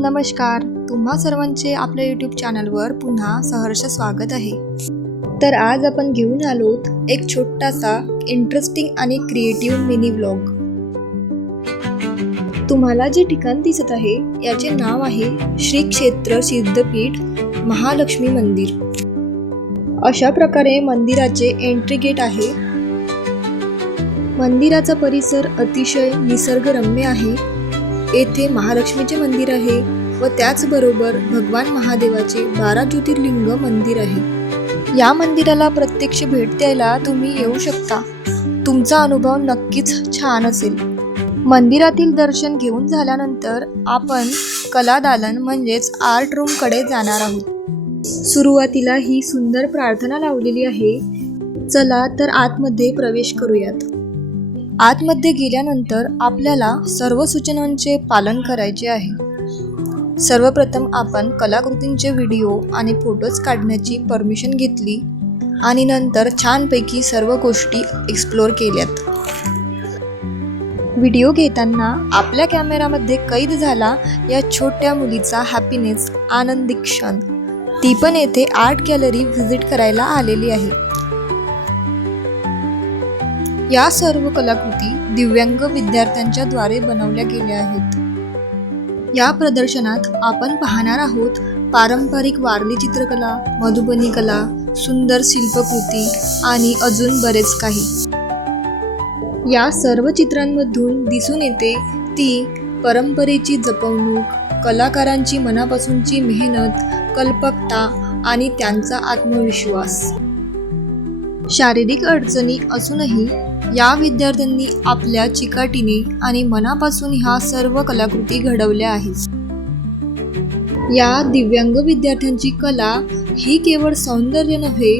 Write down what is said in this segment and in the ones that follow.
नमस्कार, तुम्हा सर्वांचे आपल्या यूट्यूब चॅनलवर पुन्हा सहर्ष स्वागत आहे। तर आज आपण घेऊन आलोत एक छोटासा इंटरेस्टिंग आणि क्रिएटिव्ह मिनी व्लॉग। तुम्हाला जे ठिकाण दिसत आहे याचे नाव आहे श्री क्षेत्र सिद्धपीठ महालक्ष्मी मंदिर। अशा प्रकारे मंदिराचे एंट्री गेट आहे। मंदिराचा परिसर अतिशय निसर्गरम्य आहे। येथे महालक्ष्मीचे मंदिर आहे व त्याचबरोबर भगवान महादेवाचे 12 ज्योतिर्लिंग मंदिर आहे। या मंदिराला प्रत्यक्ष भेट द्यायला तुम्ही येऊ शकता। तुमचा अनुभव नक्कीच छान असेल। मंदिरातील दर्शन घेऊन झाल्यानंतर आपण कला दालन म्हणजेच आर्ट रूम कडे जाणार आहोत। सुरुवातीला ही सुंदर प्रार्थना लावलेली आहे। चला तर आतमध्ये प्रवेश करूयात। आतमध्ये गेल्यानंतर आपल्याला सर्व सूचनांचे पालन करायचे आहे। सर्वप्रथम आपण कलाकृतींचे व्हिडिओ आणि फोटोज काढण्याची परमिशन घेतली आणि नंतर छानपैकी सर्व गोष्टी एक्सप्लोर केल्यात। व्हिडिओ घेताना आपल्या कॅमेरामध्ये कैद झाला या छोट्या मुलीचा हॅपीनेस आनंदी क्षण। ती पण येथे आर्ट गॅलरी व्हिजिट करायला आलेली आहे। या सर्व कलाकृती दिव्यांग विद्यार्थ्यांच्या द्वारे बनवल्या गेल्या आहेत। या प्रदर्शनात आपण पाहणार आहोत पारंपरिक वारली चित्रकला, मधुबनी कला, सुंदर शिल्पकृती आणि अजून बरेच काही। या सर्व चित्रांमधून दिसून येते ती परंपरेची जपवणूक, कलाकारांची मनापासूनची मेहनत, कल्पकता आणि त्यांचा आत्मविश्वास। शारीरिक अडचणी असूनही या विद्यार्थ्यांनी आपल्या चिकाटीने आणि मनापासून ह्या सर्व कलाकृती घडवल्या आहेत। या दिव्यांग विद्यार्थ्यांची कला ही केवळ सौंदर्य नव्हे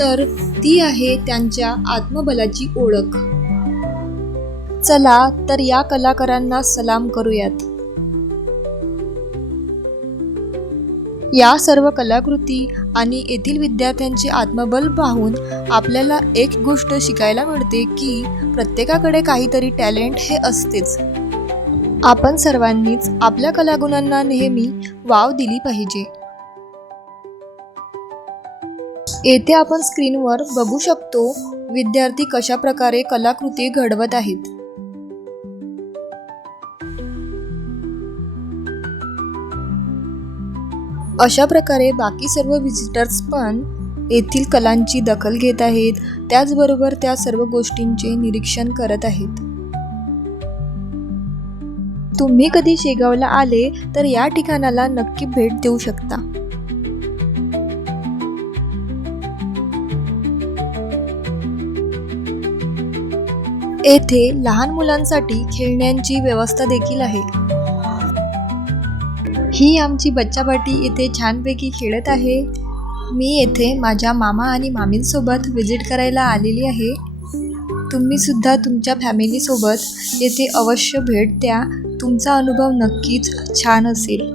तर ती आहे त्यांच्या आत्मबलाची ओळख। चला तर या कलाकारांना सलाम करूयात। या सर्व कलाकृती आणि येथील विद्यार्थ्यांचे आत्मबल पाहून आपल्याला एक गोष्ट शिकायला मिळते की प्रत्येकाकडे काहीतरी टॅलेंट हे असतेच। आपण सर्वांनीच आपल्या कलागुणांना नेहमी वाव दिली पाहिजे। येथे आपण स्क्रीनवर बघू शकतो विद्यार्थी कशा प्रकारे कलाकृती घडवत आहेत। अशा प्रकारे बाकी सर्व विजिटर्स पण येथील कलांची दखल घेत आहेत, त्याचबरोबर त्या सर्व गोष्टींचे निरीक्षण करत आहेत। तुम्ही कधी शेगावला आले तर या ठिकाणाला नक्की भेट देऊ शकता। येथे लहान मुलांसाठी खेळण्यांची व्यवस्था देखील आहे। ही आमची बच्चा पार्टी येथे छानपैकी खेळत आहे। मी येथे माझ्या मामा आणि मामींसोबत व्हिजिट करायला आलेली आहे। तुम्ही सुद्धा तुमच्या फॅमिलीसोबत येथे अवश्य भेट द्या। तुमचा अनुभव नक्कीच छान असेल।